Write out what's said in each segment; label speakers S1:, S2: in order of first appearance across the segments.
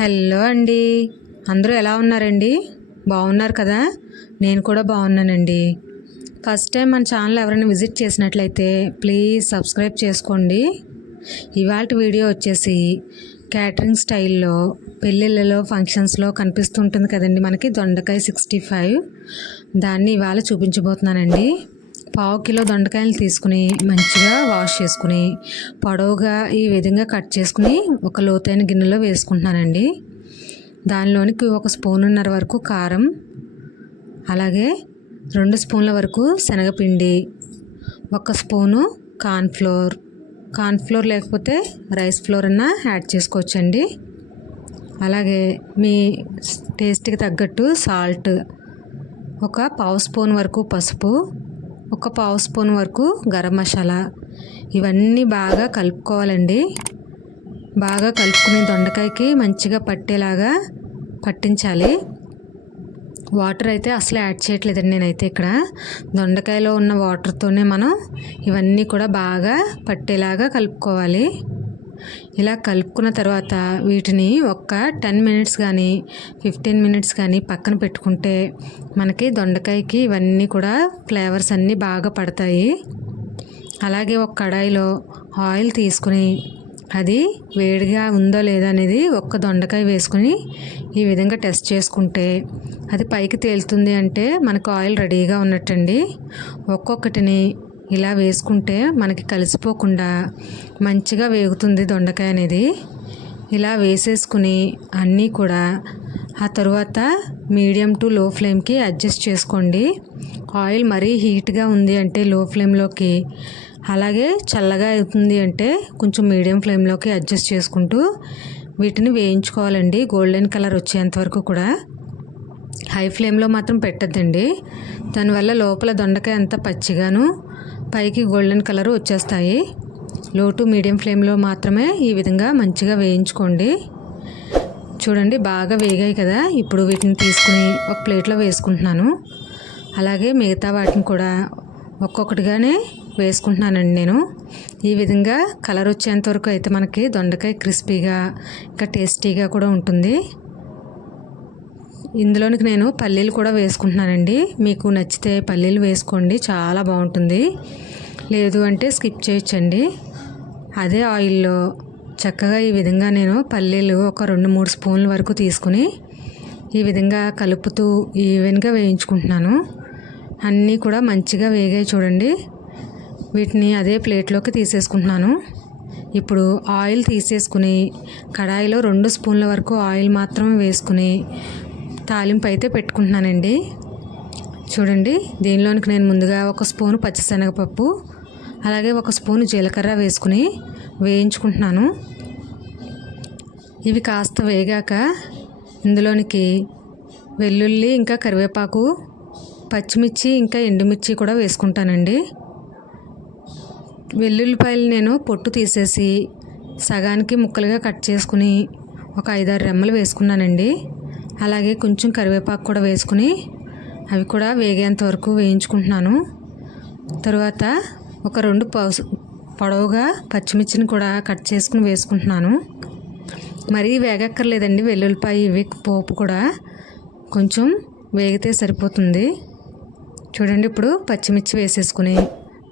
S1: Hello అండి. అందరూ ఎలా ఉన్నారండి? బాగున్నారు కదా? నేను కూడా బాగున్నానండి. ఫస్ట్ టైం మన ఛానల్ ఎవరైనా విజిట్ చేసినట్లయితే ప్లీజ్ సబ్స్క్రైబ్ చేసుకోండి. ఇవాళ వీడియో వచ్చేసి క్యాటరింగ్ స్టైల్లో పెళ్ళిళ్ళలో ఫంక్షన్స్లో కనిపిస్తుంటుంది కదండి మనకి దొండకాయ సిక్స్టీ ఫైవ్. దాన్ని ఇవాళ చూపించబోతున్నానండి. పావు కిలో దొండకాయలు తీసుకుని మంచిగా వాష్ చేసుకుని పొడవుగా ఈ విధంగా కట్ చేసుకుని ఒక లోతైన గిన్నెలో వేసుకుంటున్నానండి. దానిలోనికి ఒక స్పూనున్నర వరకు కారం అలాగే రెండు స్పూన్ల వరకు శనగపిండి ఒక స్పూను కార్న్ఫ్లోర్ కార్న్ఫ్లోర్ లేకపోతే రైస్ ఫ్లోర్ అన్నా యాడ్ చేసుకోవచ్చండి. అలాగే మీ టేస్ట్కి తగ్గట్టు సాల్ట్ ఒక పావు స్పూన్ వరకు పసుపు ఒక పావు స్పూన్ వరకు గరం మసాలా. ఇవన్నీ బాగా కలుపుకోవాలండి. బాగా కలుపుకుని దొండకాయకి మంచిగా పట్టేలాగా పట్టించాలి. వాటర్ అయితే అసలు యాడ్ చేయట్లేదండి నేనైతే ఇక్కడ. దొండకాయలో ఉన్న వాటర్తోనే మనం ఇవన్నీ కూడా బాగా పట్టేలాగా కలుపుకోవాలి. ఇలా కలుపుకున్న తర్వాత వీటిని ఒక్క టెన్ మినిట్స్ కానీ ఫిఫ్టీన్ మినిట్స్ కానీ పక్కన పెట్టుకుంటే మనకి దొండకాయకి ఇవన్నీ కూడా ఫ్లేవర్స్ అన్నీ బాగా పడతాయి. అలాగే ఒక కడాయిలో ఆయిల్ తీసుకుని అది వేడిగా ఉందో లేదా అనేది ఒక్క దొండకాయ వేసుకుని ఈ విధంగా టెస్ట్ చేసుకుంటే అది పైకి తేలుతుంది అంటే మనకు ఆయిల్ రెడీగా ఉన్నట్టండి. ఒక్కొక్కటిని ఇలా వేసుకుంటే మనకి కలిసిపోకుండా మంచిగా వేగుతుంది దొండకాయ అనేది. ఇలా వేసేసుకుని అన్నీ కూడా ఆ తర్వాత మీడియం టు లో ఫ్లేమ్కి అడ్జస్ట్ చేసుకోండి. ఆయిల్ మరీ హీట్గా ఉంది అంటే లో ఫ్లేమ్లోకి అలాగే చల్లగా అవుతుంది అంటే కొంచెం మీడియం ఫ్లేమ్లోకి అడ్జస్ట్ చేసుకుంటూ వీటిని వేయించుకోవాలండి. గోల్డెన్ కలర్ వచ్చేంత వరకు కూడా. హై ఫ్లేమ్లో మాత్రం పెట్టద్దండి. దానివల్ల లోపల దొండకాయ అంతా పచ్చిగాను పైకి గోల్డెన్ కలర్ వచ్చేస్తాయి. లో టు మీడియం ఫ్లేమ్లో మాత్రమే ఈ విధంగా మంచిగా వేయించుకోండి. చూడండి బాగా వేగాయి కదా. ఇప్పుడు వీటిని తీసుకుని ఒక ప్లేట్లో వేసుకుంటున్నాను. అలాగే మిగతా వాటిని కూడా ఒక్కొక్కటిగానే వేసుకుంటున్నానండి నేను. ఈ విధంగా కలర్ వచ్చేంత వరకు అయితే మనకి దొండకాయ క్రిస్పీగా ఇంకా టేస్టీగా కూడా ఉంటుంది. ఇందులోనికి నేను పల్లీలు కూడా వేసుకుంటున్నానండి. మీకు నచ్చితే పల్లీలు వేసుకోండి. చాలా బాగుంటుంది. లేదు అంటే స్కిప్ చేయొచ్చండి. అదే ఆయిల్లో చక్కగా ఈ విధంగా నేను పల్లీలు ఒక రెండు మూడు స్పూన్ల వరకు తీసుకుని ఈ విధంగా కలుపుతూ ఈవెన్గా వేయించుకుంటున్నాను. అన్నీ కూడా మంచిగా వేగాయి చూడండి. వీటిని అదే ప్లేట్లోకి తీసేసుకుంటున్నాను. ఇప్పుడు ఆయిల్ తీసేసుకుని కడాయిలో రెండు స్పూన్ల వరకు ఆయిల్ మాత్రమే వేసుకుని తాలింపు అయితే పెట్టుకుంటున్నానండి. చూడండి దీనిలోనికి నేను ముందుగా ఒక స్పూను పచ్చిశనగపప్పు అలాగే ఒక స్పూను జీలకర్ర వేసుకుని వేయించుకుంటున్నాను. ఇవి కాస్త వేగాక ఇందులోనికి వెల్లుల్లి ఇంకా కరివేపాకు పచ్చిమిర్చి ఇంకా ఎండుమిర్చి కూడా వేసుకుంటానండి. వెల్లుల్లిపాయలు నేను పొట్టు తీసేసి సగానికి ముక్కలుగా కట్ చేసుకుని ఒక ఐదారు రెమ్మలు వేసుకున్నానండి. అలాగే కొంచెం కరివేపాకు కూడా వేసుకుని అవి కూడా వేగేంత వరకు వేయించుకుంటున్నాను. తరువాత ఒక రెండు పసు పొడవుగా పచ్చిమిర్చిని కూడా కట్ చేసుకుని వేసుకుంటున్నాను. మరీ వేగక్కర్లేదండి వెల్లుల్లిపాయ ఇవి పోపు కూడా కొంచెం వేగితే సరిపోతుంది. చూడండి ఇప్పుడు పచ్చిమిర్చి వేసేసుకుని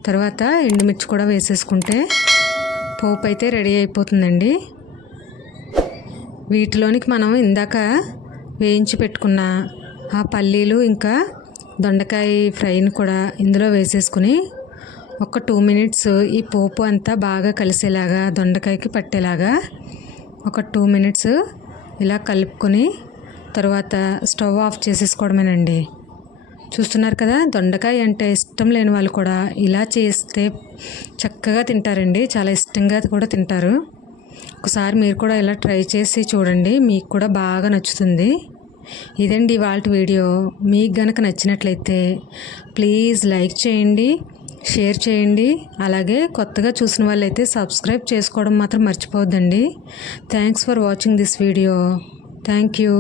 S1: తర్వాత ఎండుమిర్చి కూడా వేసేసుకుంటే పోపు అయితే రెడీ అయిపోతుందండి. వీటిలోనికి మనం ఇందాక వేయించి పెట్టుకున్న ఆ పల్లీలు ఇంకా దొండకాయ ఫ్రైని కూడా ఇందులో వేసేసుకుని ఒక టూ మినిట్స్ ఈ పోపు అంతా బాగా కలిసేలాగా దొండకాయకి పట్టేలాగా ఒక టూ మినిట్స్ ఇలా కలుపుకొని తర్వాత స్టవ్ ఆఫ్ చేసేసుకోవడమేనండి. చూస్తున్నారు కదా దొండకాయ అంటే ఇష్టం లేని వాళ్ళు కూడా ఇలా చేస్తే చక్కగా తింటారండి. చాలా ఇష్టంగా కూడా తింటారు. ఒకసారి మీరు కూడా ఇలా ట్రై చేసి చూడండి. మీకు కూడా బాగా నచ్చుతుంది. ఇదండి వాళ్ళ వీడియో. మీకు గనక నచ్చినట్లయితే ప్లీజ్ లైక్ చేయండి షేర్ చేయండి. అలాగే కొత్తగా చూసిన వాళ్ళైతే సబ్స్క్రైబ్ చేసుకోవడం మాత్రం మర్చిపోవద్దండి. Thanks for watching this video. Thank you.